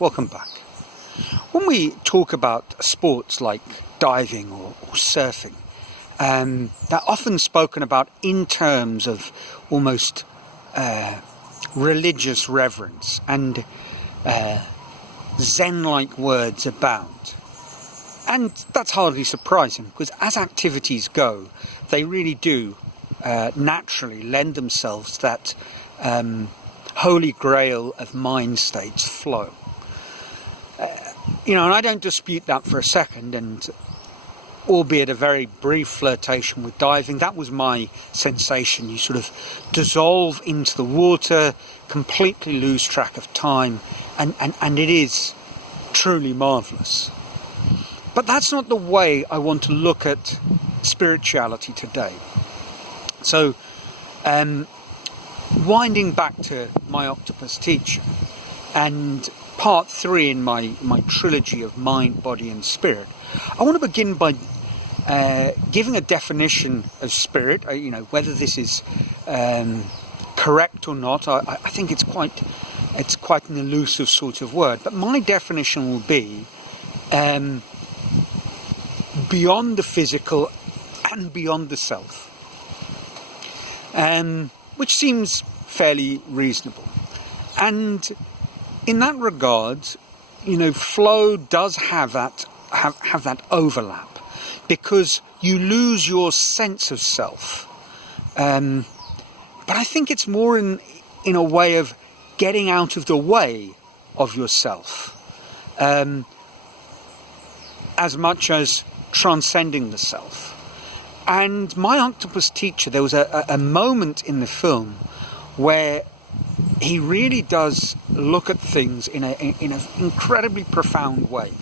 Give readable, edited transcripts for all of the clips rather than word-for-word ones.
welcome back. When we talk about sports like diving or surfing, they're often spoken about in terms of almost religious reverence, and Zen-like words abound. And that's hardly surprising, because as activities go, they really do naturally lend themselves to that holy grail of mind states, flow. And I don't dispute that for a second, and albeit a very brief flirtation with diving, that was my sensation. You sort of dissolve into the water, completely lose track of time, and it is truly marvellous. But that's not the way I want to look at spirituality today. So, winding back to my Octopus teacher, and part 3 in my trilogy of mind, body and spirit, I want to begin by giving a definition of spirit. Whether this is correct or not, I think it's quite an elusive sort of word. But my definition will be beyond the physical and beyond the self, which seems fairly reasonable. And in that regard, flow does have that overlap, because you lose your sense of self. But I think it's more in a way of getting out of the way of yourself, as much as transcending the self. And my Octopus teacher, there was a moment in the film where he really does look at things in an incredibly profound way.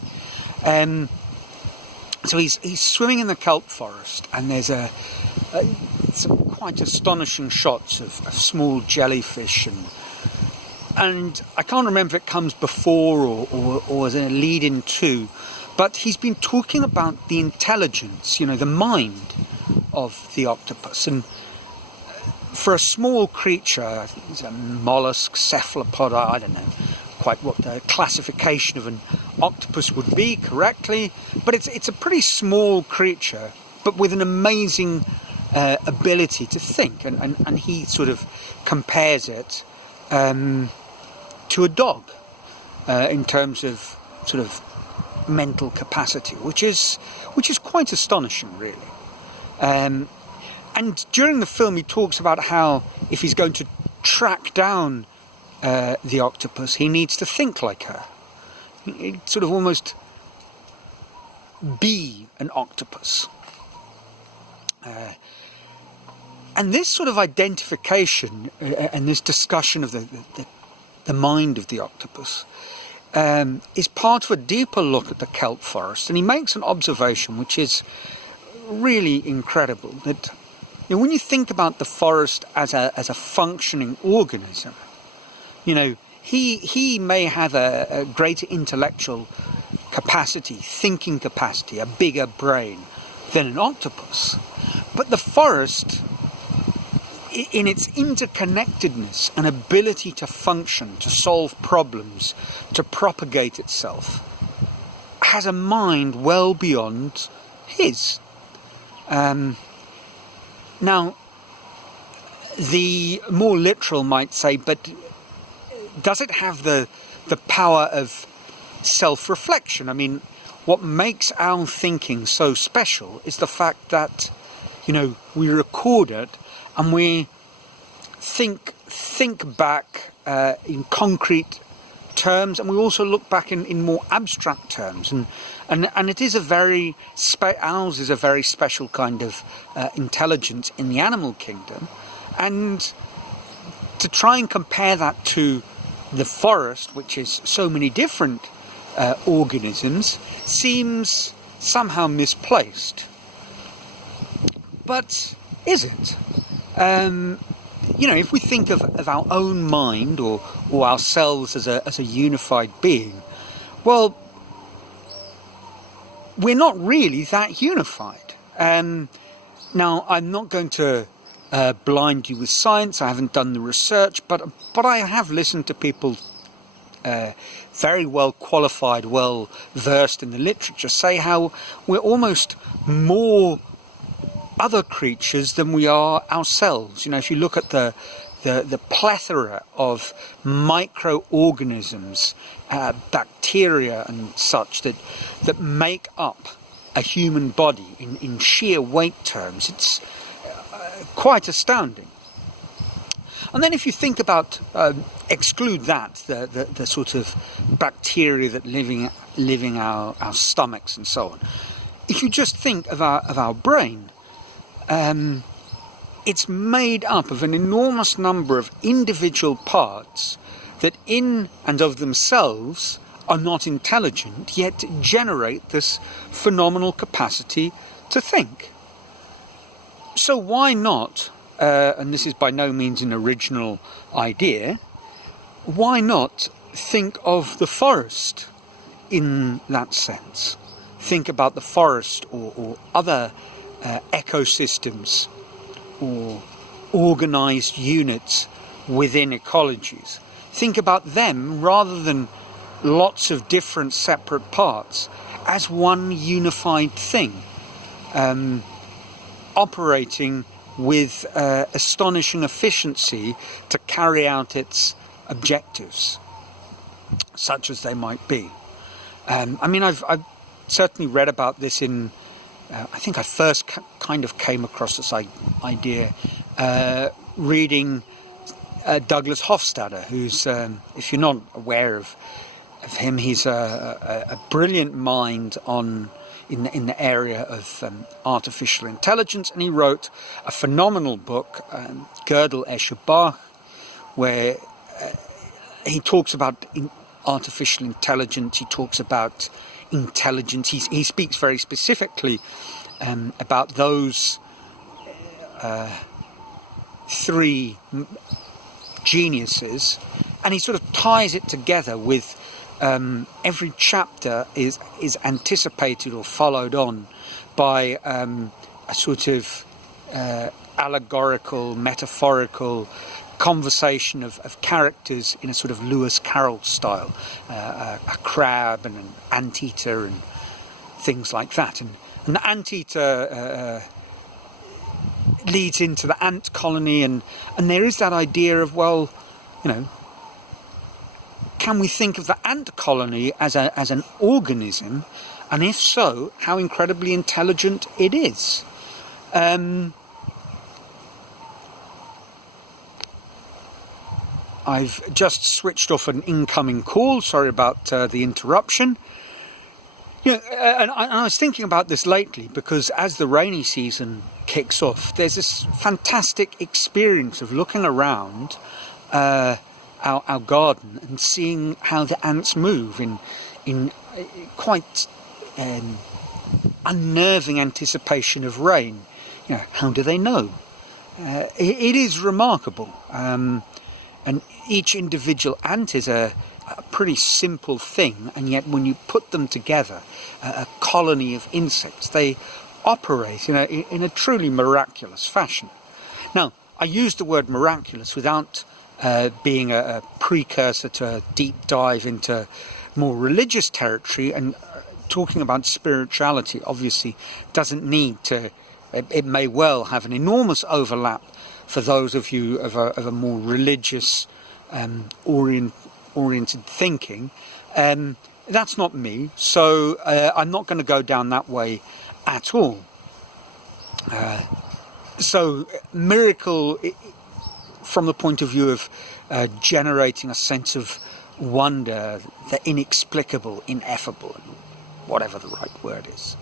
So he's swimming in the kelp forest, and there's some quite astonishing shots of small jellyfish, and I can't remember if it comes before or as a lead-in to, but he's been talking about the intelligence, the mind of the octopus. And for a small creature, I think it's a mollusk, cephalopod, I don't know quite what the classification of an octopus would be correctly, but it's a pretty small creature, but with an amazing ability to think, and he sort of compares it to a dog in terms of sort of mental capacity, which is quite astonishing, really. And during the film, he talks about how if he's going to track down the octopus, he needs to think like her. He'd sort of almost be an octopus. And this sort of identification and this discussion of the mind of the octopus is part of a deeper look at the kelp forest. And he makes an observation which is really incredible, that when you think about the forest as a functioning organism, he may have a greater intellectual capacity, thinking capacity, a bigger brain than an octopus. But the forest, in its interconnectedness and ability to function, to solve problems, to propagate itself, has a mind well beyond his. Now, the more literal might say, but does it have the power of self-reflection? I mean, what makes our thinking so special is the fact that, we record it and we think back in concrete terms, and we also look back in more abstract terms, and it is ours is a very special kind of intelligence in the animal kingdom, and to try and compare that to the forest, which is so many different organisms, seems somehow misplaced. But is it? If we think of our own mind or ourselves as a unified being, well, we're not really that unified. Now, I'm not going to blind you with science. I haven't done the research, but I have listened to people very well qualified, well versed in the literature, say how we're almost more other creatures than we are ourselves. If you look at the plethora of microorganisms, bacteria and such that make up a human body in sheer weight terms, it's quite astounding. And then if you think about, exclude that, the sort of bacteria that living our stomachs and so on. If you just think of our brain, it's made up of an enormous number of individual parts that in and of themselves are not intelligent, yet generate this phenomenal capacity to think. So why not, and this is by no means an original idea, why not think of the forest in that sense? Think about the forest or other ecosystems or organized units within ecologies. Think about them rather than lots of different separate parts as one unified thing, operating with astonishing efficiency to carry out its objectives, such as they might be. I've certainly read about this in I think I first kind of came across this idea reading Douglas Hofstadter, who's, if you're not aware of him, he's a brilliant mind in the area of artificial intelligence, and he wrote a phenomenal book, Gödel Escher Bach, where he talks about artificial intelligence, he talks about intelligence. He speaks very specifically about those three geniuses, and he sort of ties it together with every chapter is anticipated or followed on by a sort of allegorical, metaphorical conversation of characters in a sort of Lewis Carroll style, a crab and an anteater and things like that. And the anteater leads into the ant colony, and there is that idea of, well, can we think of the ant colony as an organism, and if so, how incredibly intelligent it is? I've just switched off an incoming call. Sorry about the interruption. And I was thinking about this lately because as the rainy season kicks off, there's this fantastic experience of looking around our garden and seeing how the ants move in quite unnerving anticipation of rain. How do they know? It is remarkable. And each individual ant is a pretty simple thing, and yet when you put them together, a colony of insects, they operate in a truly miraculous fashion. Now, I use the word miraculous without being a precursor to a deep dive into more religious territory, and talking about spirituality obviously doesn't need to, it may well have an enormous overlap for those of you of a more religious oriented thinking. That's not me, so I'm not going to go down that way at all. So miracle, from the point of view of generating a sense of wonder, the inexplicable, ineffable, whatever the right word is.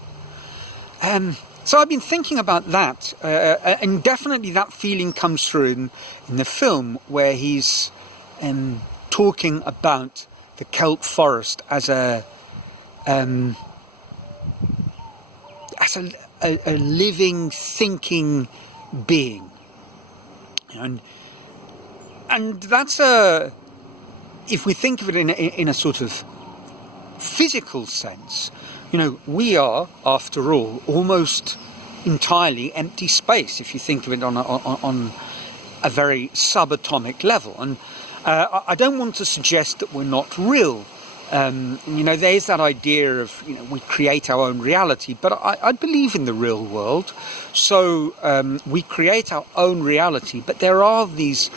So I've been thinking about that, and definitely that feeling comes through in the film, where he's talking about the kelp forest as a living, thinking being, and that's if we think of it in a sort of physical sense. We are, after all, almost entirely empty space if you think of it on a very subatomic level. And I don't want to suggest that we're not real. There's that idea of, we create our own reality, but I believe in the real world. So we create our own reality, but there are these,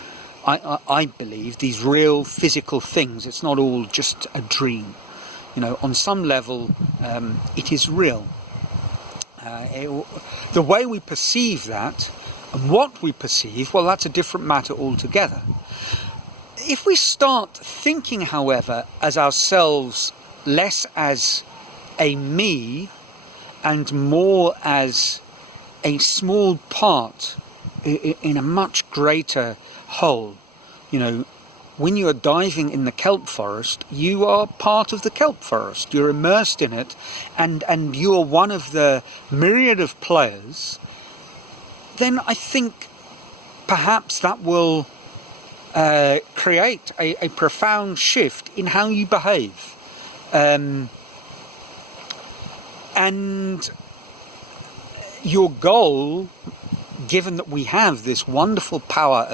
I believe, these real physical things. It's not all just a dream. On some level, it is real. The way we perceive that and what we perceive, well, that's a different matter altogether. If we start thinking, however, as ourselves less as a me and more as a small part in a much greater whole, when you are diving in the kelp forest, you are part of the kelp forest. You're immersed in it, and you are one of the myriad of players. Then I think perhaps that will create a profound shift in how you behave. And your goal, given that we have this wonderful power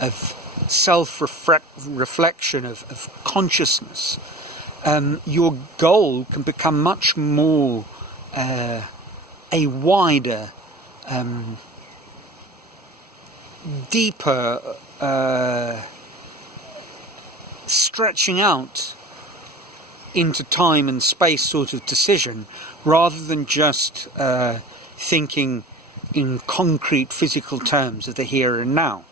of self-reflection, of consciousness, your goal can become much more a wider, deeper, stretching out into time and space sort of decision, rather than just thinking in concrete physical terms of the here and now.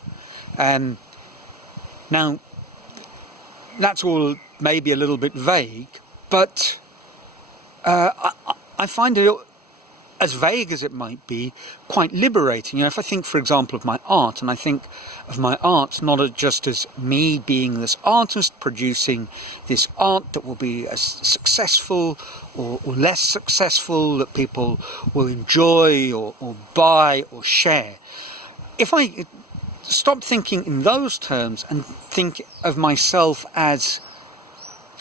Now, that's all maybe a little bit vague, but I find it, as vague as it might be, quite liberating. If I think, for example, of my art, and I think of my art not just as me being this artist producing this art that will be as successful or less successful, that people will enjoy or buy or share. If I stop thinking in those terms and think of myself as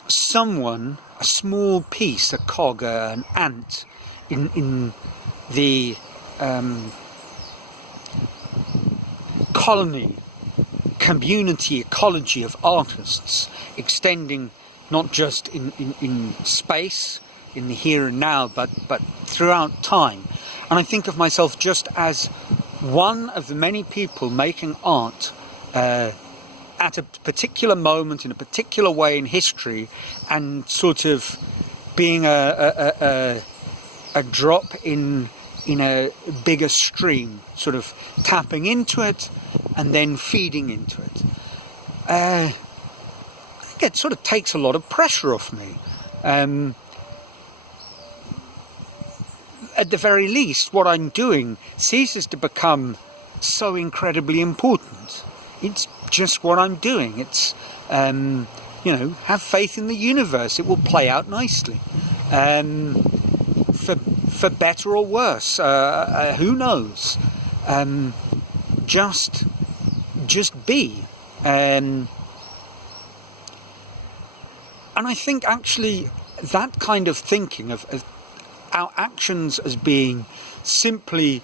someone, a small piece, a cog, an ant in the colony, community, ecology of artists, extending not just in space, in the here and now, but throughout time. And I think of myself just as one of the many people making art at a particular moment, in a particular way in history, and sort of being a drop in a bigger stream, sort of tapping into it and then feeding into it. I think it sort of takes a lot of pressure off me. At the very least, what I'm doing ceases to become so incredibly important. It's just what I'm doing. It's, have faith in the universe. It will play out nicely. For better or worse, who knows? Just be. And I think actually that kind of thinking of our actions as being simply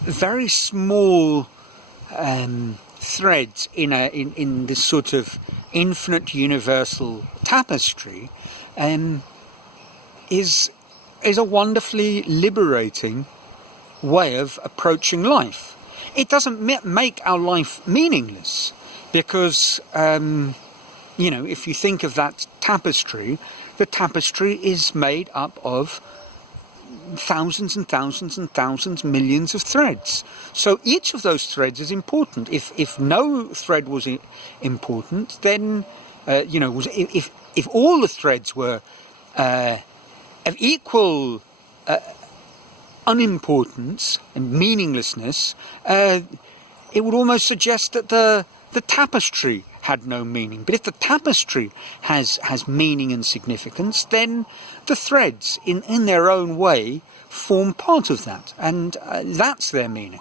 very small threads in this sort of infinite universal tapestry is a wonderfully liberating way of approaching life. It doesn't make our life meaningless, because if you think of that tapestry, the tapestry is made up of thousands and thousands and thousands, millions of threads. So each of those threads is important. If no thread was important, then if all the threads were of equal unimportance and meaninglessness, it would almost suggest that the tapestry had no meaning. But if the tapestry has meaning and significance, then the threads in their own way form part of that, and that's their meaning.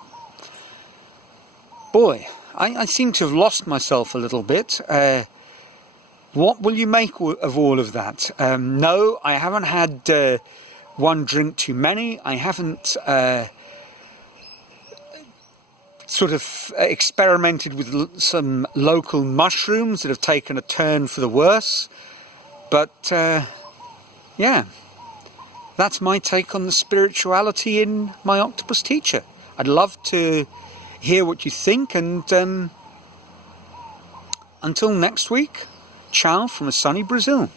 Boy, I seem to have lost myself a little bit. What will you make of all of that? No, I haven't had one drink too many. I haven't sort of experimented with some local mushrooms that have taken a turn for the worse. But yeah, that's my take on the spirituality in my octopus teacher. I'd love to hear what you think, and until next week, ciao from a sunny Brazil.